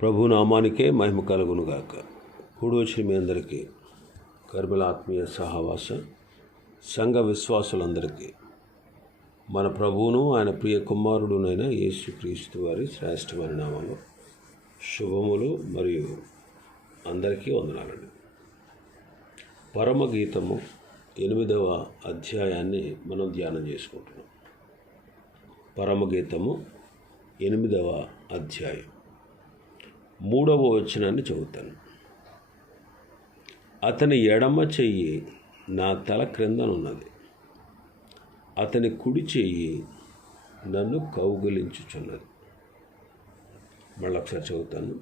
ప్రభు నామానికే మహిమ కలుగునుగాక. కూడి వచ్చిన మీ అందరికీ కర్మల ఆత్మీయ సహవాస సంఘ విశ్వాసులందరికీ మన ప్రభువును ఆయన ప్రియ కుమారుడునైన యేసుక్రీస్తు వారి శ్రేష్టమైన నామంలో శుభములు మరియు అందరికీ వందనాలండి. పరమగీతము ఎనిమిదవ అధ్యాయాన్ని మనం ధ్యానం చేసుకుంటున్నాం. పరమగీతము ఎనిమిదవ అధ్యాయం. మూడవ వచనాన్ని చదువుతాను. అతని ఎడమ చెయ్యి నా తల క్రిందనున్నది. అతని కుడి చెయ్యి నన్ను కౌగులించుచున్నది. మళ్ళీ ఒకసారి చదువుతాను.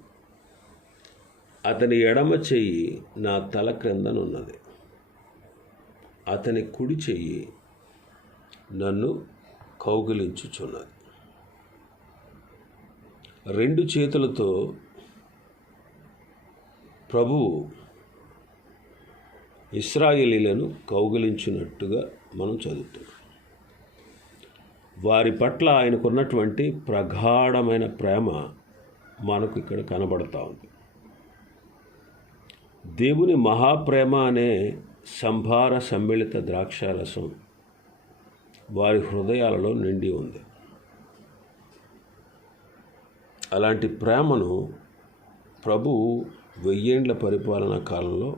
అతని ఎడమ చెయ్యి నా తల క్రిందనున్నది. అతని కుడి చెయ్యి నన్ను కౌగిలించుచున్నది. రెండు చేతులతో ప్రభువు ఇస్రాయిలీలను కౌగిలించినట్టుగా మనం చదువుతాం. వారి పట్ల ఆయనకున్నటువంటి ప్రగాఢమైన ప్రేమ మనకు ఇక్కడ కనబడతా ఉంది. దేవుని మహాప్రేమ అనే సంభార సమ్మిళిత ద్రాక్షారసం వారి హృదయాలలో నిండి ఉంది. అలాంటి ప్రేమను ప్రభు వెయ్యేండ్ల పరిపాలనా కాలంలో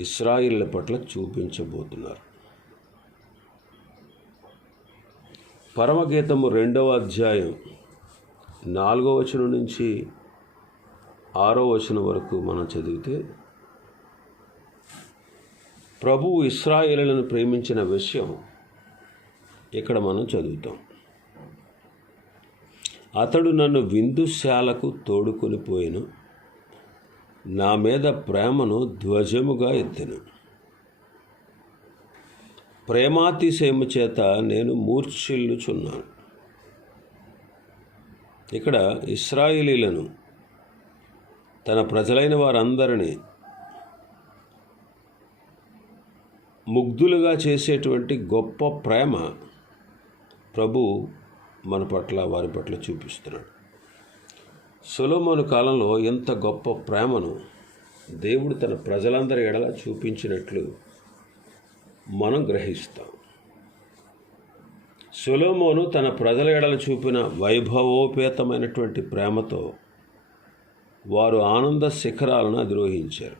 ఇస్రాయిళ్ళ పట్ల చూపించబోతున్నారు. పరమగీతము రెండవ అధ్యాయం నాలుగో వచనం నుంచి ఆరో వచనం వరకు మనం చదివితే ప్రభువు ఇస్రాయేలులను ప్రేమించిన విషయం ఇక్కడ మనం చదువుతాం. అతడు నన్ను విందుశాలకు తోడుకొని పోయాను. నా మీద ప్రేమను ధ్వజముగా ఎత్తెను. ప్రేమాతిశయము చేత నేను మూర్ఛిల్లుచున్నాను. ఇక్కడ ఇస్రాయిలీలను తన ప్రజలైన వారందరినీ ముగ్ధులుగా చేసేటువంటి గొప్ప ప్రేమ ప్రభు మన పట్ల వారి పట్ల చూపిస్తున్నాడు. సొలోమోను కాలంలో ఎంత గొప్ప ప్రేమను దేవుడు తన ప్రజలందరి ఎడల చూపించినట్లు మనం గ్రహిస్తాం. సొలోమోను తన ప్రజల ఎడల చూపిన వైభవోపేతమైనటువంటి ప్రేమతో వారు ఆనంద శిఖరాలను అధిరోహించారు.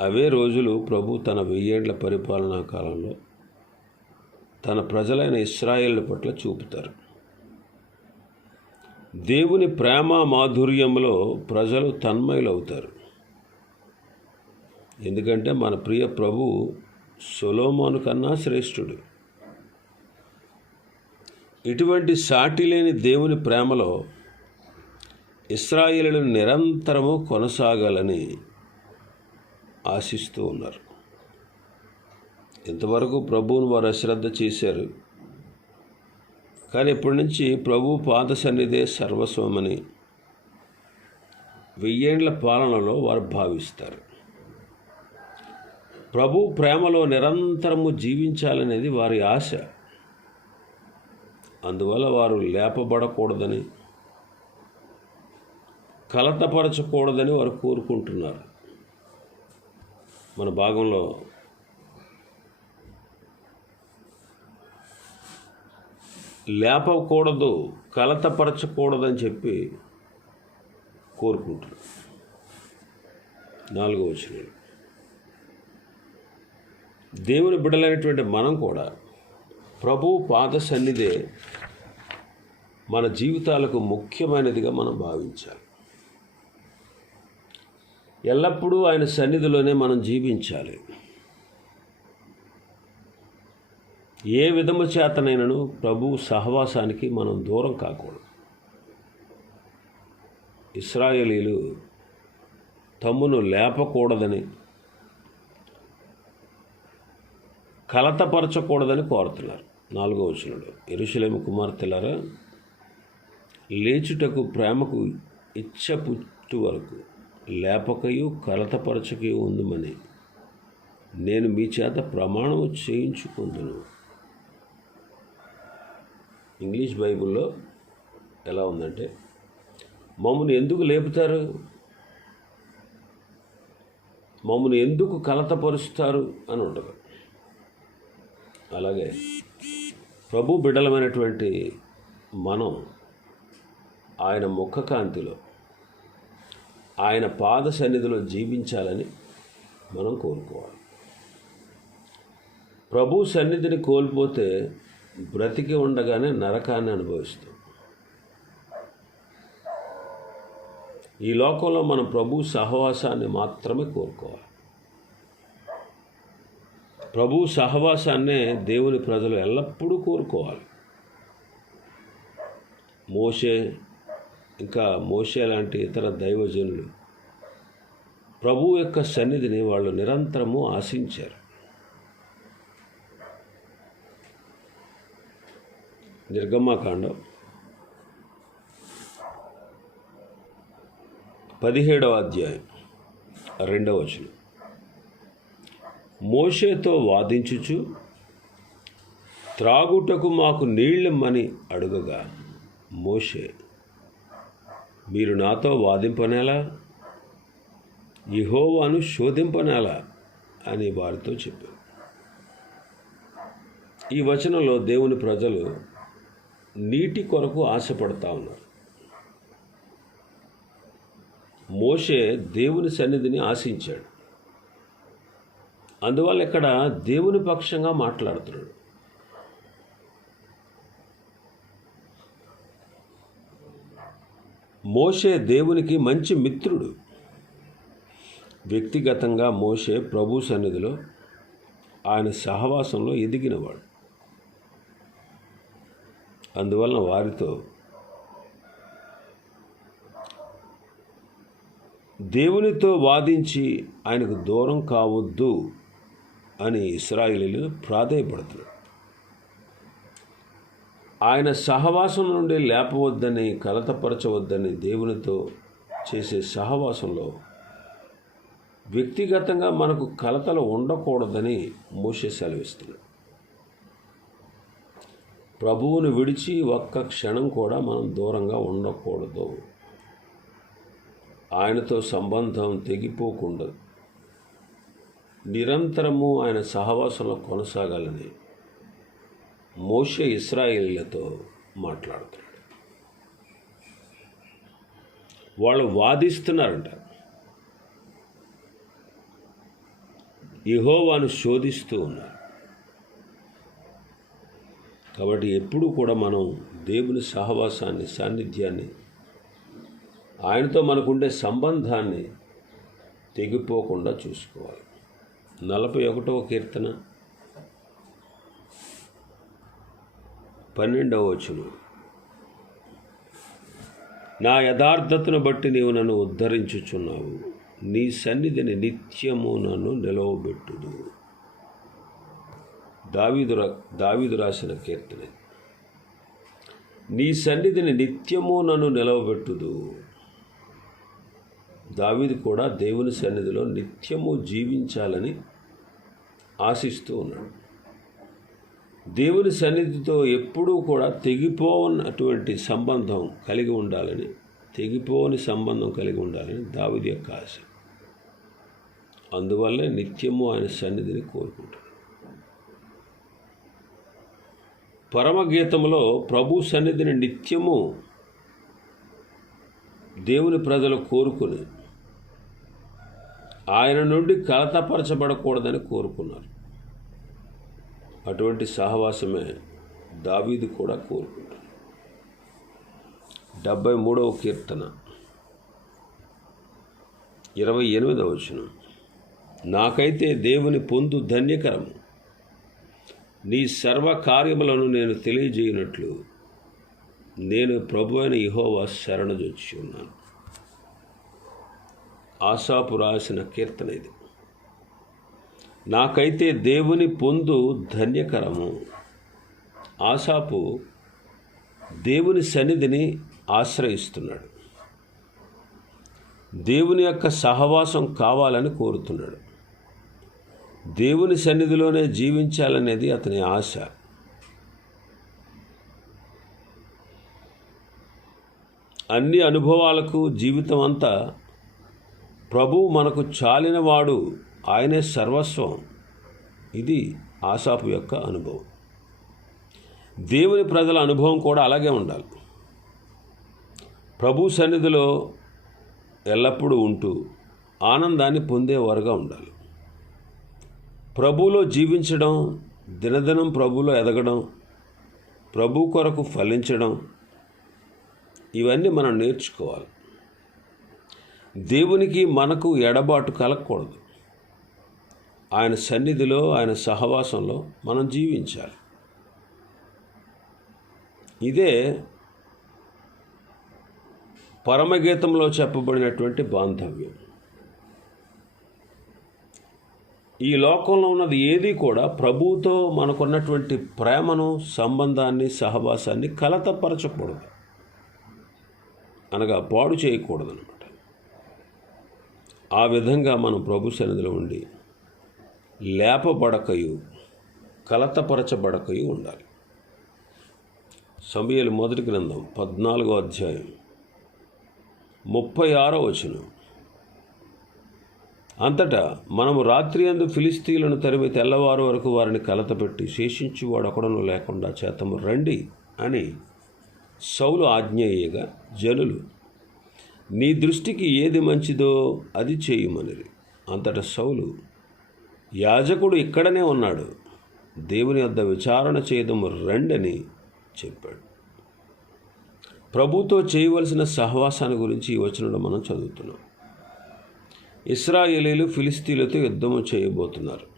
అవే రోజులు ప్రభు తన వెయ్యేండ్ల పరిపాలనా కాలంలో తన ప్రజలైన ఇస్రాయేళ్ళ పట్ల చూపుతారు. దేవుని ప్రేమ మాధుర్యంలో ప్రజలు తన్మయులవుతారు. ఎందుకంటే మన ప్రియ ప్రభు సొలోమోను కన్నా శ్రేష్ఠుడు. ఇటువంటి సాటి లేని దేవుని ప్రేమలో ఇస్రాయిలు నిరంతరము కొనసాగాలని ఆశిస్తూ ఉన్నారు. ఇంతవరకు ప్రభువును వారు అశ్రద్ధ చేశారు. కానీ ఇప్పటి నుంచి ప్రభు పాద సన్నిధే సర్వస్వమని వెయ్యేండ్ల పాలనలో వారు భావిస్తారు. ప్రభు ప్రేమలో నిరంతరము జీవించాలనేది వారి ఆశ. అందువల్ల వారు లేపబడకూడదని కలతపరచకూడదని వారు కోరుకుంటున్నారు. మన భాగంలో లేపకూడదు కలతపరచకూడదని చెప్పి కోరుకుంటున్నాను. నాలుగో వచ్చిన దేవుని బిడ్డలైనటువంటి మనం కూడా ప్రభు పాద సన్నిధే మన జీవితాలకు ముఖ్యమైనదిగా మనం భావించాలి. ఎల్లప్పుడూ ఆయన సన్నిధిలోనే మనం జీవించాలి. ఏ విధము చేతనైనను ప్రభు సహవాసానికి మనం దూరం కాకూడదు. ఇస్రాయేలీలు తమ్మును లేపకూడదని కలతపరచకూడదని కోరుతున్నారు. నాలుగో వచనంలో ఎరుశలేము కుమార్తెలారా లేచుటకు ప్రేమకు ఇచ్చ పుట్టు వరకు లేపకయు కలతపరచకయు ఉందమని నేను మీ చేత ప్రమాణము చేయించుకుందును. ఇంగ్లీష్ బైబిల్లో ఎలా ఉందంటే మమ్మల్ని ఎందుకు లేపుతారు? మమ్మల్ని ఎందుకు కలతపరుస్తారు అని ఉండదు అలాగే ప్రభు బిడ్డలమైనటువంటి మనం ఆయన ముఖకాంతిలో ఆయన పాద సన్నిధిలో జీవించాలని మనం కోరుకోవాలి. ప్రభు సన్నిధిని కోల్పోతే బ్రతికి ఉండగానే నరకాన్ని అనుభవిస్తాం. ఈ లోకంలో మనం ప్రభు సహవాసాన్ని మాత్రమే కోరుకోవాలి. ప్రభు సహవాసాన్నే దేవుని ప్రజలు ఎల్లప్పుడూ కోరుకోవాలి. మోషే ఇంకా మోషే లాంటి ఇతర దైవజనులు ప్రభు యొక్క సన్నిధిని వాళ్ళు నిరంతరము ఆశించారు. నిర్గమ్మకాండం పదిహేడవ అధ్యాయం రెండవ వచనం. మోషేతో వాదించుచు త్రాగుటకు మాకు నీళ్ళమ్మని అడుగగా మోషే మీరు నాతో వాదింపనేలా? ఇహోవాను శోధింపనేలా? అని వారితో చెప్పారు ఈ వచనంలో దేవుని ప్రజలు నీటి కొరకు ఆశపడతా ఉన్నారు. మోషే దేవుని సన్నిధిని ఆశించాడు. అందువల్ల ఇక్కడ దేవుని పక్షంగా మాట్లాడుతున్నాడు. మోషే దేవునికి మంచి మిత్రుడు. వ్యక్తిగతంగా మోషే ప్రభు సన్నిధిలో ఆయన సహవాసంలో ఎదిగినవాడు. అందువలన వారితో దేవునితో వాదించి ఆయనకు దూరం కావద్దు అని ఇస్రాయిలీలు ప్రాధేయపడుతుంది ఆయన సహవాసం నుండి లేపవద్దని కలతపరచవద్దని దేవునితో చేసే సహవాసంలో వ్యక్తిగతంగా మనకు కలతలు ఉండకూడదని మోసే సెలవిస్తున్నాడు. ప్రభువును విడిచి ఒక్క క్షణం కూడా మనం దూరంగా ఉండకూడదు. ఆయనతో సంబంధం తెగిపోకుండా నిరంతరము ఆయన సహవాసంలో కొనసాగాలని మోషే ఇస్రాయిలతో మాట్లాడుతున్నాడు. వాళ్ళు వాదిస్తున్నారంట. ఇహోవాను శోధిస్తూ ఉన్నారు. కాబట్టి ఎప్పుడూ కూడా మనం దేవుని సహవాసాన్ని సాన్నిధ్యాన్ని ఆయనతో మనకుండే సంబంధాన్ని తెగిపోకుండా చూసుకోవాలి. నలభై ఒకటవ కీర్తన. పన్నెండవ వచనం. నా యథార్థతను బట్టి నీవు నన్ను ఉద్ధరించుచున్నావు. నీ సన్నిధిని నిత్యము నన్ను నిలవబెట్టుదు దావీదు దావీదు రాసిన కీర్తన. నీ సన్నిధిని నిత్యము నన్ను నిలవబెట్టుదు. దావీదు కూడా దేవుని సన్నిధిలో నిత్యము జీవించాలని ఆశిస్తూ ఉన్నాడు. దేవుని సన్నిధితో ఎప్పుడూ కూడా తెగిపోవన్నటువంటి సంబంధం కలిగి ఉండాలని తెగిపోని సంబంధం కలిగి ఉండాలని దావిది యొక్క ఆశ. అందువల్లే నిత్యము ఆయన సన్నిధిని కోరుకుంటాడు. పరమగీతంలో ప్రభు సన్నిధిని నిత్యము దేవుని ప్రజలు కోరుకుని ఆయన నుండి కలతపరచబడకూడదని కోరుకున్నారు. అటువంటి సహవాసమే దావీదు కూడా కోరుకుంటాడు డెబ్భై మూడవ కీర్తన. ఇరవై ఎనిమిదవ వచనం. నాకైతే దేవుని పొందు ధన్యకరము. నీ సర్వ కార్యములను నేను తెలియజేయనట్లు నేను ప్రభు అయిన ఇహోవా శరణజొచ్చి ఉన్నాను. ఆశాపు రాసిన కీర్తన ఇది. నాకైతే దేవుని పొందు ధన్యకరము. ఆశాపు దేవుని సన్నిధిని ఆశ్రయిస్తున్నాడు. దేవుని యొక్క సహవాసం కావాలని కోరుతున్నాడు. దేవుని సన్నిధిలోనే జీవించాలనేది అతని ఆశ. అన్ని అనుభవాలకు జీవితం అంతా ప్రభువు మనకు చాలినవాడు ఆయనే సర్వస్వం. ఇది ఆశాపు యొక్క అనుభవం. దేవుని ప్రజల అనుభవం కూడా అలాగే ఉండాలి. ప్రభు సన్నిధిలో ఎల్లప్పుడూ ఉంటూ ఆనందాన్ని పొందేవారుగా ఉండాలి. ప్రభువులో జీవించడం దినదినం ప్రభులో ఎదగడం ప్రభు కొరకు ఫలించడం ఇవన్నీ మనం నేర్చుకోవాలి. దేవునికి మనకు ఎడబాటు కలగకూడదు. ఆయన సన్నిధిలో ఆయన సహవాసంలో మనం జీవించాలి. ఇదే పరమగీతంలో చెప్పబడినటువంటి బాంధవ్యం. ఈ లోకంలో ఉన్నది ఏది కూడా ప్రభువుతో మనకున్నటువంటి ప్రేమను సంబంధాన్ని సహవాసాన్ని కలతపరచకూడదు. అనగా పాడు చేయకూడదు అనమాట ఆ విధంగా మనం ప్రభు సన్నిధిలో ఉండి లేపబడకయు కలతపరచబడకయు ఉండాలి. సమయలు మొదటి గ్రంథం పద్నాలుగో అధ్యాయం ముప్పై ఆరో వచనం. అంతటా మనము రాత్రి అందు ఫిలిస్తీన్లను తరిమి తెల్లవారు వరకు వారిని కలతపెట్టి శేషించి ఒకడను లేకుండా చేతము రండి అని సౌలు ఆజ్ఞేయగా జనులు నీ దృష్టికి ఏది మంచిదో అది చేయమనిది అంతటా సౌలు యాజకుడు ఇక్కడనే ఉన్నాడు. దేవుని వద్ద విచారణ చేయదము రండని చెప్పాడు. ప్రభుతో చేయవలసిన సహవాసాన్ని గురించి ఈ వచనంలో మనం చదువుతున్నాం. ఇస్రాయేలీలు ఫిలిస్తీన్లతో యుద్ధము చేయబోతున్నారు.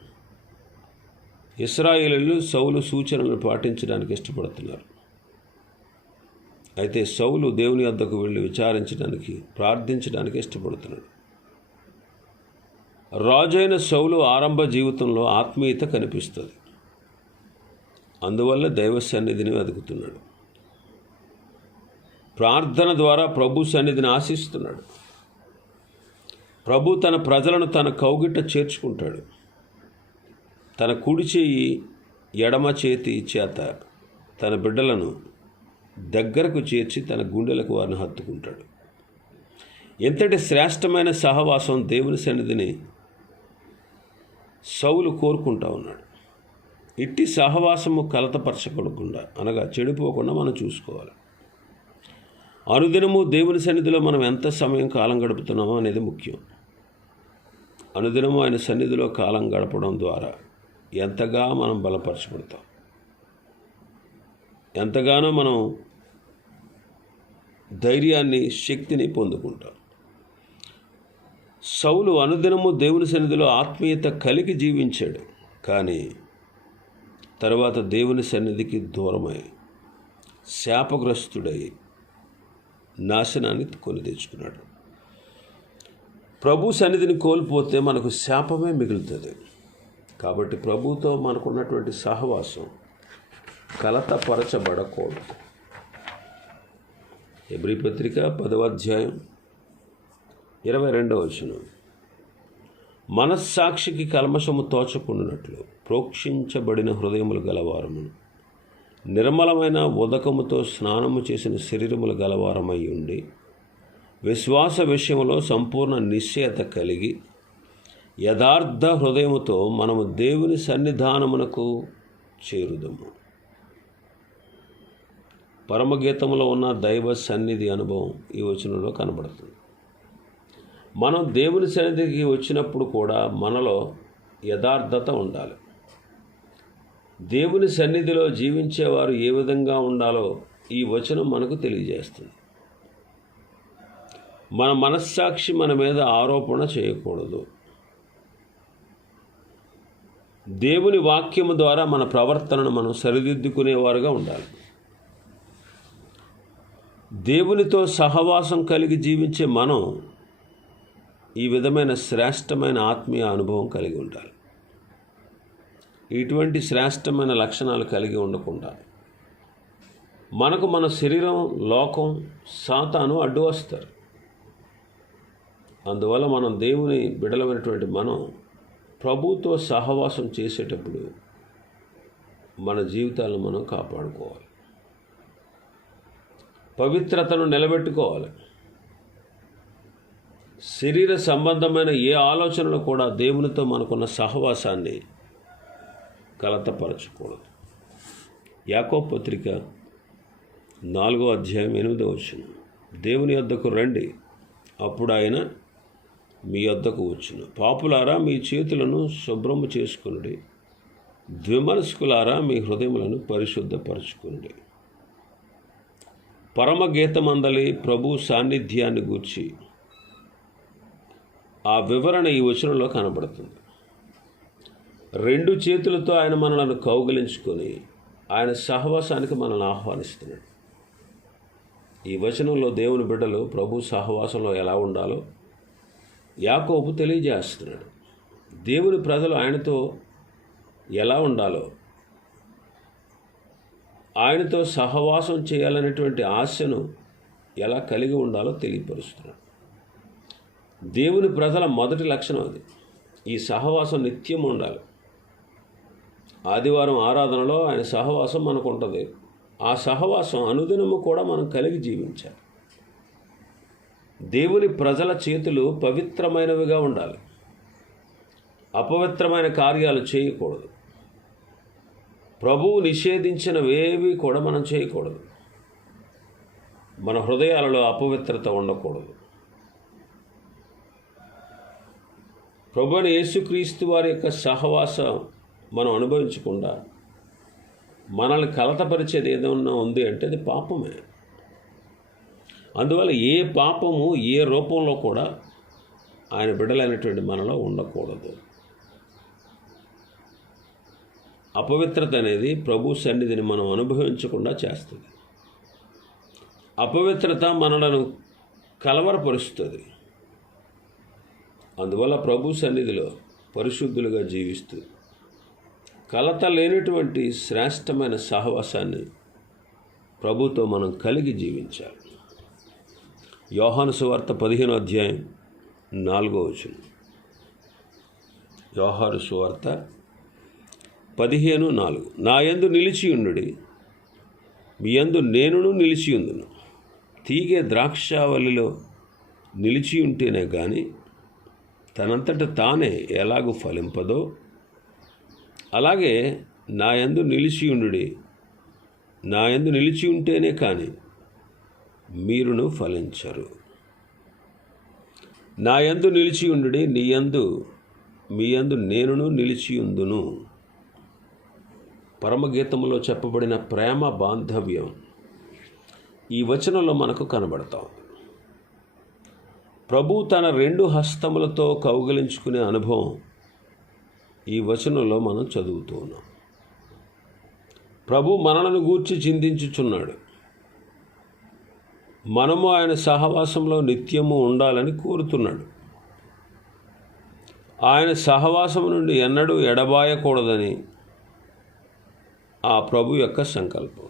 ఇస్రాయేలీలు సౌలు సూచనలను పాటించడానికి ఇష్టపడుతున్నారు. అయితే సౌలు దేవుని వద్దకు వెళ్ళి విచారించడానికి ప్రార్థించడానికి ఇష్టపడుతున్నాడు. రాజైన సౌలు ఆరంభ జీవితంలో ఆత్మీయత కనిపిస్తుంది. అందువల్ల దైవ సన్నిధిని వెతుకుతున్నాడు. ప్రార్థన ద్వారా ప్రభు సన్నిధిని ఆశిస్తున్నాడు. ప్రభు తన ప్రజలను తన కౌగిట చేర్చుకుంటాడు. తన కుడి చేయి ఎడమ చేతి చేత తన బిడ్డలను దగ్గరకు చేర్చి తన గుండెలకు వారిని హత్తుకుంటాడు. ఎంతటి శ్రేష్టమైన సహవాసం దేవుని సన్నిధిని సౌలు కోరుకుంటా ఉన్నాడు. ఇట్టి సహవాసము కలతపరచకూడకుండా అనగా చెడిపోకుండా మనం చూసుకోవాలి. అనుదినము దేవుని సన్నిధిలో మనం ఎంత సమయం కాలం గడుపుతున్నామో అనేది ముఖ్యం. అనుదినము ఆయన సన్నిధిలో కాలం గడపడం ద్వారా ఎంతగా మనం బలపరచబడతాం? ఎంతగానో మనం ధైర్యాన్ని శక్తిని పొందుకుంటాం. సౌలు అనుదినము దేవుని సన్నిధిలో ఆత్మీయత కలిగి జీవించాడు. కానీ తర్వాత దేవుని సన్నిధికి దూరమై శాపగ్రస్తుడై నాశనాన్ని కొని తెచ్చుకున్నాడు. ప్రభు సన్నిధిని కోల్పోతే మనకు శాపమే మిగులుతుంది. కాబట్టి ప్రభుతో మనకున్నటువంటి సహవాసం కలతపరచబడకూడదు. ఎబ్రి పత్రిక పదవ అధ్యాయం ఇరవై రెండవ వచనం. మనస్సాక్షికి కల్మషము తోచకుండానట్లు ప్రోక్షించబడిన హృదయములు గలవారమును. నిర్మలమైన ఉదకముతో స్నానము చేసిన శరీరములు గలవారమై ఉండి విశ్వాస విషయంలో సంపూర్ణ నిశ్చయత కలిగి యథార్థ హృదయముతో మనము దేవుని సన్నిధానమునకు చేరుదము. పరమగీతంలో ఉన్న దైవ సన్నిధి అనుభవం ఈ వచనంలో కనబడుతుంది. మనం దేవుని సన్నిధికి వచ్చినప్పుడు కూడా మనలో యథార్థత ఉండాలి. దేవుని సన్నిధిలో జీవించేవారు ఏ విధంగా ఉండాలో ఈ వచనం మనకు తెలియజేస్తుంది. మన మనస్సాక్షి మన మీద ఆరోపణ చేయకూడదు. దేవుని వాక్యము ద్వారా మన ప్రవర్తనను మనం సరిదిద్దుకునేవారుగా ఉండాలి. దేవునితో సహవాసం కలిగి జీవించే మనం ఈ విధమైన శ్రేష్టమైన ఆత్మీయ అనుభవం కలిగి ఉండాలి. ఇటువంటి శ్రేష్టమైన లక్షణాలు కలిగి ఉండకుండా మనకు మన శరీరం లోకం సాతాను అడ్డు వస్తారు అందువల్ల మనం దేవుని బిడలమైనటువంటి మనం ప్రభుతో సహవాసం చేసేటప్పుడు మన జీవితాలను మనం కాపాడుకోవాలి. పవిత్రతను నిలబెట్టుకోవాలి. శరీర సంబంధమైన ఏ ఆలోచనలు కూడా దేవునితో మనకున్న సహవాసాన్ని కలతపరచకూడదు. యాకో పత్రిక నాలుగో అధ్యాయం ఎనిమిదో వచ్చిన దేవుని వద్దకు రండి. అప్పుడు ఆయన మీ వద్దకు వచ్చును. పాపులారా మీ చేతులను శుభ్రము చేసుకునుడి. ద్విమనస్కులారా మీ హృదయములను పరిశుద్ధపరచుకునుడి. పరమగీతమందలి ప్రభు సాన్నిధ్యాన్ని గూర్చి ఆ వివరణ ఈ వచనంలో కనబడుతుంది. రెండు చేతులతో ఆయన మనలను కౌగిలించుకొని ఆయన సహవాసానికి మనల్ని ఆహ్వానిస్తున్నాడు. ఈ వచనంలో దేవుని బిడ్డలు ప్రభు సహవాసంలో ఎలా ఉండాలో యాకోబు తెలియజేస్తున్నాడు. దేవుని ప్రజలు ఆయనతో ఎలా ఉండాలో ఆయనతో సహవాసం చేయాలనేటువంటి ఆశను ఎలా కలిగి ఉండాలో తెలియపరుస్తున్నాడు. దేవుని ప్రజల మొదటి లక్షణం అది. ఈ సహవాసం నిత్యం ఉండాలి. ఆదివారం ఆరాధనలో ఆయన సహవాసం మనకు ఉంటుంది. ఆ సహవాసం అనుదినము కూడా మనం కలిగి జీవించాలి. దేవుని ప్రజల చేతులు పవిత్రమైనవిగా ఉండాలి. అపవిత్రమైన కార్యాలు చేయకూడదు. ప్రభువు నిషేధించినవేవి కూడా మనం చేయకూడదు. మన హృదయాలలో అపవిత్రత ఉండకూడదు. ప్రభుని యేసుక్రీస్తు వారి యొక్క సహవాసం మనం అనుభవించకుండా మనల్ని కలతపరిచేది ఏదైనా ఉంది అంటే అది పాపమే. అందువల్ల ఏ పాపము ఏ రూపంలో కూడా ఆయన బిడ్డలైనటువంటి మనలో ఉండకూడదు. అపవిత్రత అనేది ప్రభు సన్నిధిని మనం అనుభవించకుండా చేస్తుంది. అపవిత్రత మనలను కలవరపరుస్తుంది. అందువల్ల ప్రభు సన్నిధిలో పరిశుద్ధులుగా జీవిస్తూ కలత లేనటువంటి శ్రేష్టమైన సహవాసాన్ని ప్రభుతో మనం కలిగి జీవించాలి. యోహాను సువార్త పదిహేను అధ్యాయం నాలుగో వచనం. యోహాను సువార్త పదిహేను నాలుగు. నా యందు నిలిచియుండుడి మీ యందు నేనును నిలిచియుందును తీగే ద్రాక్షావల్లిలో నిలిచి ఉంటేనే కానీ తనంతట తానే ఎలాగూ ఫలింపదో అలాగే నా యందు నిలిచియుండుడి నా యందు నిలిచి ఉంటేనే కానీ మీరును ఫలించరు. నా యందు నిలిచి ఉండుడి నీ యందు మీ యందు నేనును నిలిచియుందును పరమగీతములో చెప్పబడిన ప్రేమ బాంధవ్యం ఈ వచనంలో మనకు కనబడతాం. ప్రభు తన రెండు హస్తములతో కౌగిలించుకునే అనుభవం ఈ వచనంలో మనం చదువుతూ ఉన్నాం. ప్రభు మనలను గూర్చి చింతించుచున్నాడు మనము ఆయన సహవాసంలో నిత్యము ఉండాలని కోరుతున్నాడు. ఆయన సహవాసం నుండి ఎన్నడూ ఎడబాయకూడదని ఆ ప్రభు యొక్క సంకల్పం.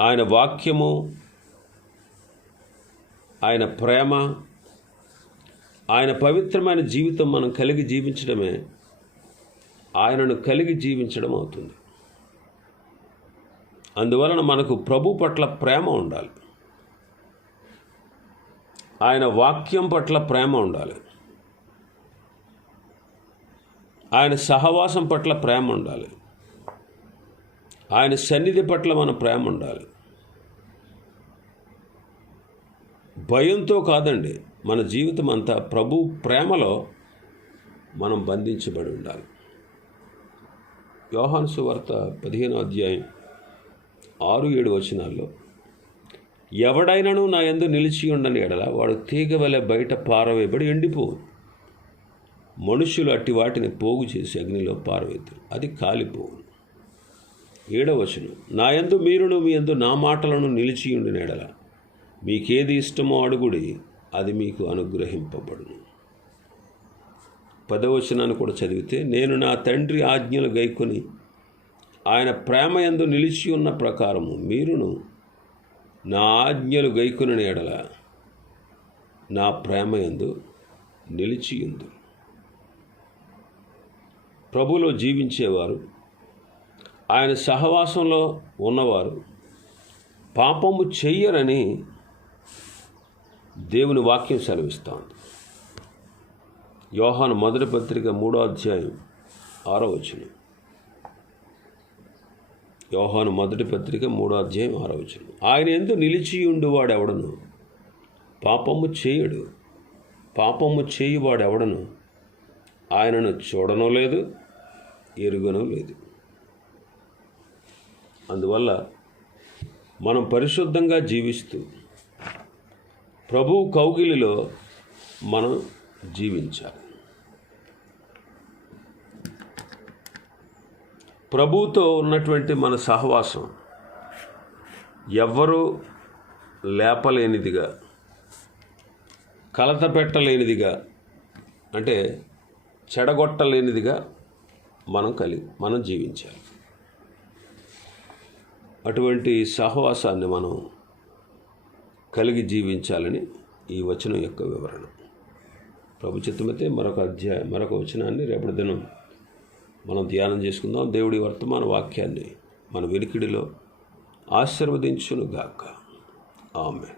ఆయన వాక్యము ఆయన ప్రేమ ఆయన పవిత్రమైన జీవితం మనం కలిగి జీవించడమే ఆయనను కలిగి జీవించడం అవుతుంది. అందువలన మనకు ప్రభు పట్ల ప్రేమ ఉండాలి. ఆయన వాక్యం పట్ల ప్రేమ ఉండాలి. ఆయన సహవాసం పట్ల ప్రేమ ఉండాలి. ఆయన సన్నిధి పట్ల మన ప్రేమ ఉండాలి. భయంతో కాదండి మన జీవితం అంతా ప్రభు ప్రేమలో మనం బంధించబడి ఉండాలి. యోహాను సువార్త పదిహేను అధ్యాయం ఆరు ఏడు వచనాల్లో ఎవడైనను నా ఎందు నిలిచి ఉండని ఎడల వాడు తీగ వలె బయట పారవేయబడి ఎండిపోవు మనుషులు అట్టి వాటిని పోగు చేసి అగ్నిలో పారవేతురు అది కాలిపోవు ఏడవచనం నా యందు మీరును మీ ఎందు నా మాటలను నిలిచి ఉండిన ఎడల మీకేది ఇష్టమో అడుగుడి అది మీకు అనుగ్రహింపబడును. పదవచనాన్ని కూడా చదివితే నేను నా తండ్రి ఆజ్ఞలు గైకొని ఆయన ప్రేమ యందు నిలిచి ఉన్న ప్రకారము మీరును నా ఆజ్ఞలు గైకుని ఎడల నా ప్రేమ యందు నిలిచియుందు ప్రభులో జీవించేవారు ఆయన సహవాసంలో ఉన్నవారు పాపము చెయ్యరని దేవుని వాక్యం సెలవిస్తోంది. యోహాను మొదటి పత్రిక మూడో అధ్యాయం ఆరో వచనం. యోహాను మొదటి పత్రిక మూడో అధ్యాయం ఆరో ఆయన ఎందు నిలిచి ఉండువాడెవడను పాపము చేయడు. పాపము చేయువాడెవడను ఆయనను చూడనో లేదు ఎరుగనో లేదు. అందువల్ల మనం పరిశుద్ధంగా జీవిస్తూ ప్రభువు కౌగిలిలో మనం జీవించాలి. ప్రభుతో ఉన్నటువంటి మన సహవాసం ఎవ్వరూ లేపలేనిదిగా కలత పెట్టలేనిదిగా అంటే చెడగొట్టలేనిదిగా మనం కలిగి మనం జీవించాలి. అటువంటి సహవాసాన్ని మనం కలిగి జీవించాలని ఈ వచనం యొక్క వివరణ. ప్రభు చిత్తమైతే మరొక అధ్యాయ మరొక వచనాన్ని రేపటి దినం మనం ధ్యానం చేసుకుందాం. దేవుడి వర్తమాన వాక్యాన్ని మన వెలికిడిలో ఆశీర్వదించును గాక ఆమె